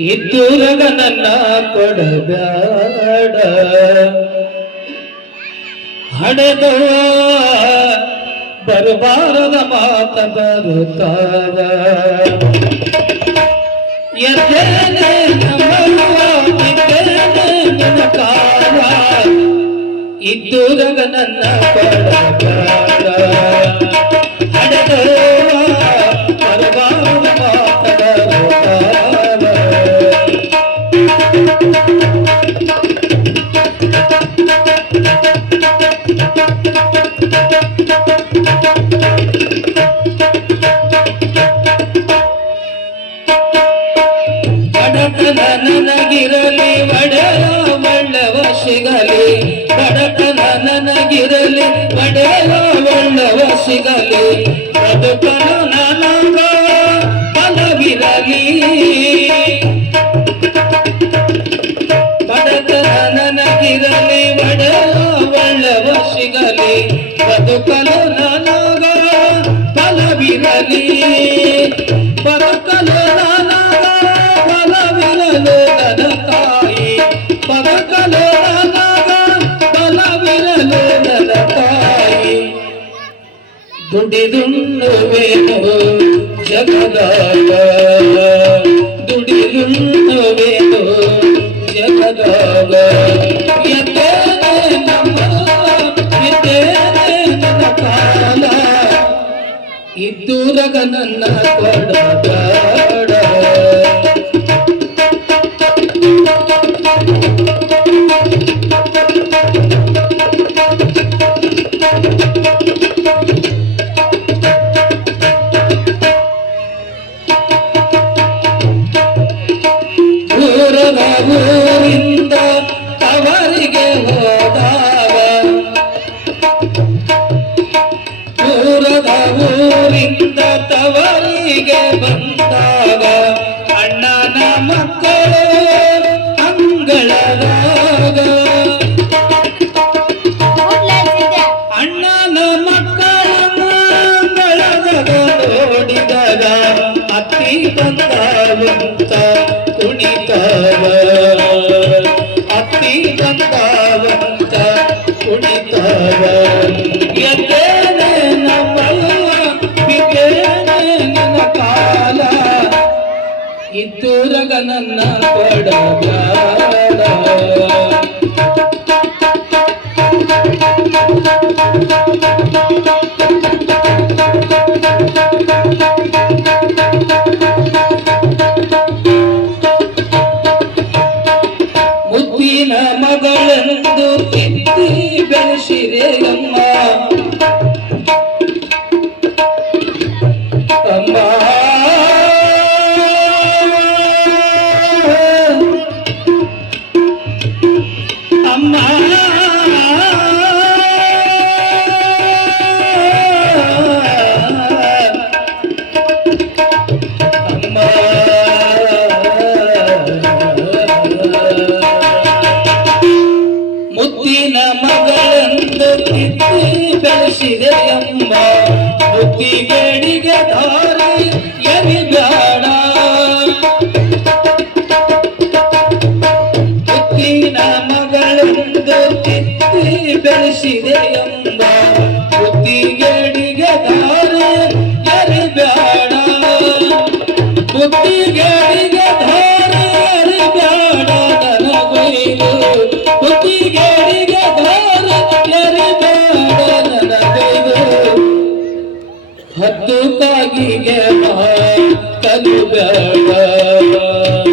ಇದ್ದೂರಗ ನನ್ನ ಕೊಡಬ್ಯಾಡ. ಹಡೆದವ ಬರಬಾರದ ಮಾತ ಬರುತ್ತಾವ ಎದ್ದೇನೆ ನಮ್ಮವ್ವ, ಇದ್ದೇನೆ ನಿನ್ನ ಕಾಲ. ಇದ್ದೂರಗ ನನ್ನ ಕೊಡಬ್ಯಾಡ. ಬಡತನ ನನಗಿರಲಿ ಒಡೆಯ ಒಳ್ಳವ ಸಿಗಲಿ ಬಡತನ ನನಗಿರಲಿ ಒಡೆಯ ಒಳ್ಳವ ಸಿಗಲಿ ಬದುಕಲು ನನಗ ಬಲವಿರಲಿ ಬಡತನ ನನಗಿರಲಿ ಒಡೆಯ ಒಳ್ಳವ ಸಿಗಲಿ ಬದುಕಲು ನನಗ ಬಲವಿರಲಿ ದುಡಿದುಣ್ಣುವೇನು ಜಗದಾಗ ದುಡಿದುಣ್ಣುವೇನು ಜಗದಾಗ ಇದ್ದೂರಗ ನನ್ನ ಕೊಡಬೇಡ ನೋಡಿದಾಗ ಅತ್ತಿ ಬಂದಾವಂತ ಕುಣಿತಾವ ಅತ್ತಿ ಬಂದಾವಂತ ಕುಣಿತಾವ ಎದ್ದೇನೆ ನಮ್ಮವ್ವ ಬಿದ್ದೇನೆ ಕಾಲ ನನ್ನ ಕೊಡಬ್ಯಾಡ ಮುತ್ತಿನ ಮಗಳಂದು ಬೆಳೆಸಿದೆ ಎಂಬ ಮುತ್ತಿಗೇಡಿಗೆ ದಾರಿ ಎರಿಬೇಡ ಮುತ್ತಿನ ಮಗಳೆಂದು ಬೆಳೆಸಿದೆ ಹತ್ತು ಕದು ಬೇಡ